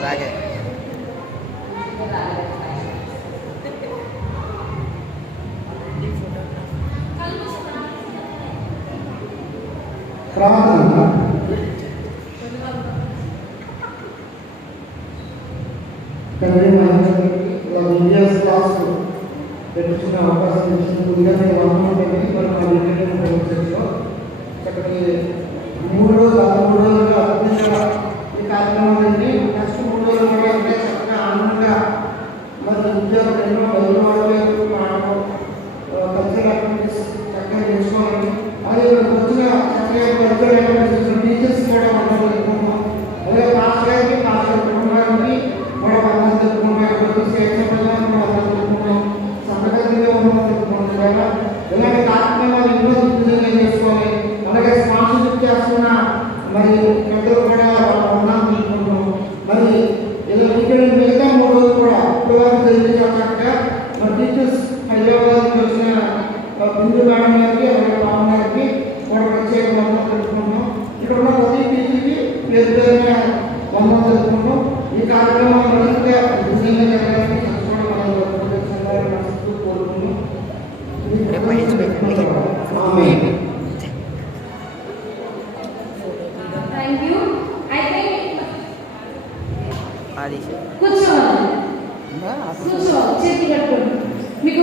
అలాగే ప్రార్థన. తండ్రి ఇలా మీడియాస్ క్లాస్ పెట్టుకున్న అవకాశం ఇచ్చిన ముందుగా నేను అనుకుంటుంది మరి మా ఇంటర్వ్యూలో చక్కటి 3 రోజులు 3 రోజులుగా అద్భుతంగా ఈ కార్యక్రమాలన్నీ నెక్స్ట్ 3 రోజులు కూడా అంటే చక్కగా ఆనందంగా మరి ఉద్యోగులు ఎన్నో బయలు వాళ్ళు కల్చరల్ యాక్టివిటీస్ చక్కగా నేర్చుకోవాలని అలాగే వచ్చిన చక్కగా కల్చరల్ యాక్టివిటీస్ టీచర్స్ కూడా మనం జరుపుకుంటున్నాం. అలాగే పాస్ గారికి కుటుంబానికి కూడా మనం జరుపుకుంటున్నాం. జరుపుకుంటున్నాం సంఘటనగా జరుపుకుంటున్నాం. ఇలాంటి కార్యక్రమాలు ఎన్నో దిగ్విజయంగా చేసుకోవాలి. అలాగే స్పాన్సర్షిప్ చేస్తున్న మరి పెద్దలు కూడా ఉన్నాం తీసుకుంటున్నాం. మరి ఇలా మిగతా 3 రోజులు కూడా ఇప్పటివరకు జరిగించాక మరి టీచర్స్ హైదరాబాద్ నుంచి వచ్చిన బిందు మేడం గారికి అలాగే రామ్ గారికి కూడా ప్రత్యేక వందనం తెలుపుకుంటున్నాం. ఇక్కడ ఉన్న ప్రతి టీచర్కి పేరు పేరున వందనం తెలుపుకుంటాం. ఈ కార్యక్రమం మరింత విజయంగా జరగాలని కోరుకుంటున్నాం. కూర్చోవాలి, చేతి కట్టుకోండి.